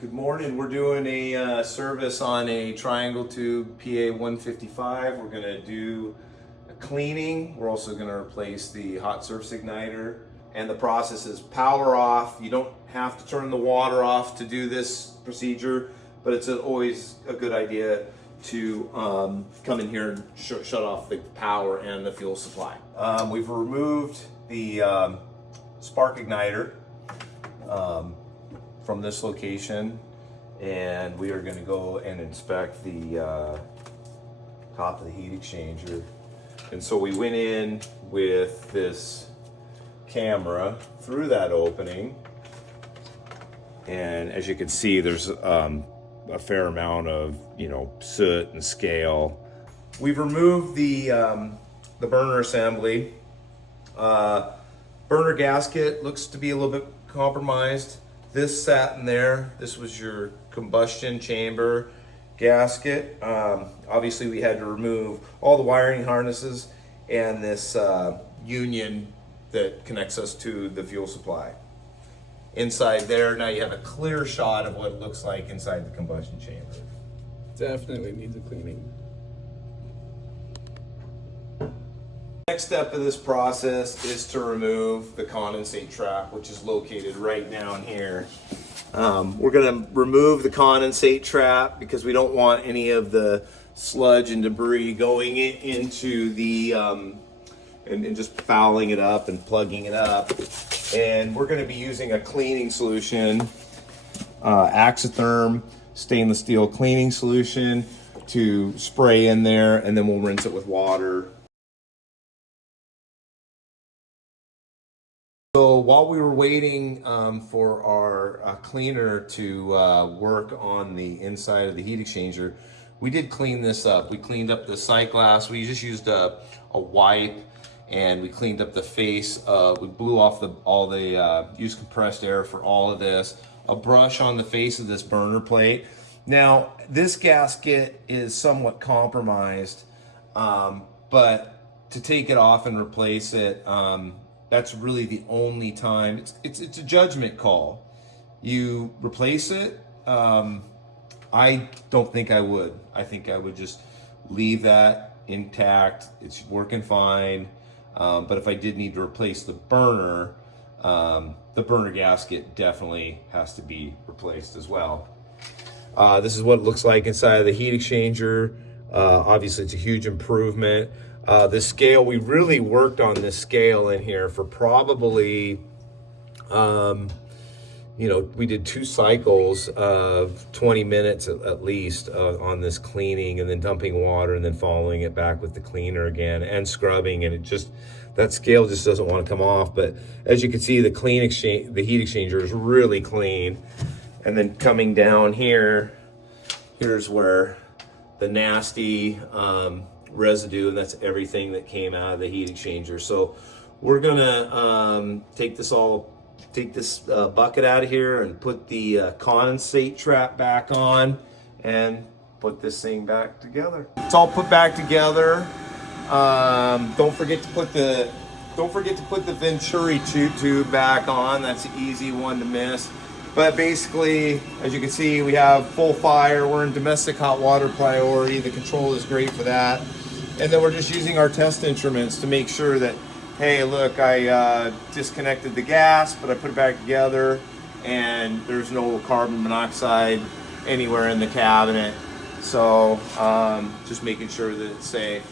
Good morning. We're doing a service on a Triangle Tube PA 155. We're going to do a cleaning. We're also going to replace the hot surface igniter. And the process is power off. You don't have to turn the water off to do this procedure, but it's always a good idea to come in here and shut off the power and the fuel supply. We've removed the spark igniter from this location, and we are going to go and inspect the top of the heat exchanger. And so we went in with this camera through that opening, and as you can see, there's a fair amount of soot and scale. We've removed the burner assembly. Burner gasket looks to be a little bit compromised. This sat in there. This was your combustion chamber gasket. Obviously we had to remove all the wiring harnesses and this union that connects us to the fuel supply. Inside there, now you have a clear shot of what it looks like inside the combustion chamber. Definitely needs a cleaning. Next step of this process is to remove the condensate trap, which is located right down here. We're going to remove the condensate trap because we don't want any of the sludge and debris going into the and just fouling it up and plugging it up. And we're going to be using a cleaning solution, Axotherm stainless steel cleaning solution, to spray in there, and then we'll rinse it with water. So while we were waiting for our cleaner to work on the inside of the heat exchanger, we did clean this up. We cleaned up the sight glass. We just used a wipe, and we cleaned up the face. We blew off all the used compressed air for all of this. A brush on the face of this burner plate. Now, this gasket is somewhat compromised, but to take it off and replace it, that's really the only time. It's a judgment call. You replace it. I don't think I would. I think I would just leave that intact. It's working fine. But if I did need to replace the burner gasket definitely has to be replaced as well. This is what it looks like inside of the heat exchanger. Obviously, it's a huge improvement. The scale, we really worked on this scale in here for probably, we did 2 cycles of 20 minutes at least on this cleaning, and then dumping water and then following it back with the cleaner again and scrubbing, and that scale just doesn't want to come off. But as you can see, the heat exchanger is really clean. And then coming down here, here's where the nasty residue, and that's everything that came out of the heat exchanger. So we're gonna take this bucket out of here and put the condensate trap back on and put this thing back together. It's all put back together. Don't forget to put the Venturi tube back on. That's an easy one to miss. But basically, as you can see, we have full fire. We're in domestic hot water priority. The control is great for that. And then we're just using our test instruments to make sure that, hey, look, I disconnected the gas, but I put it back together, and there's no carbon monoxide anywhere in the cabinet. So just making sure that it's safe.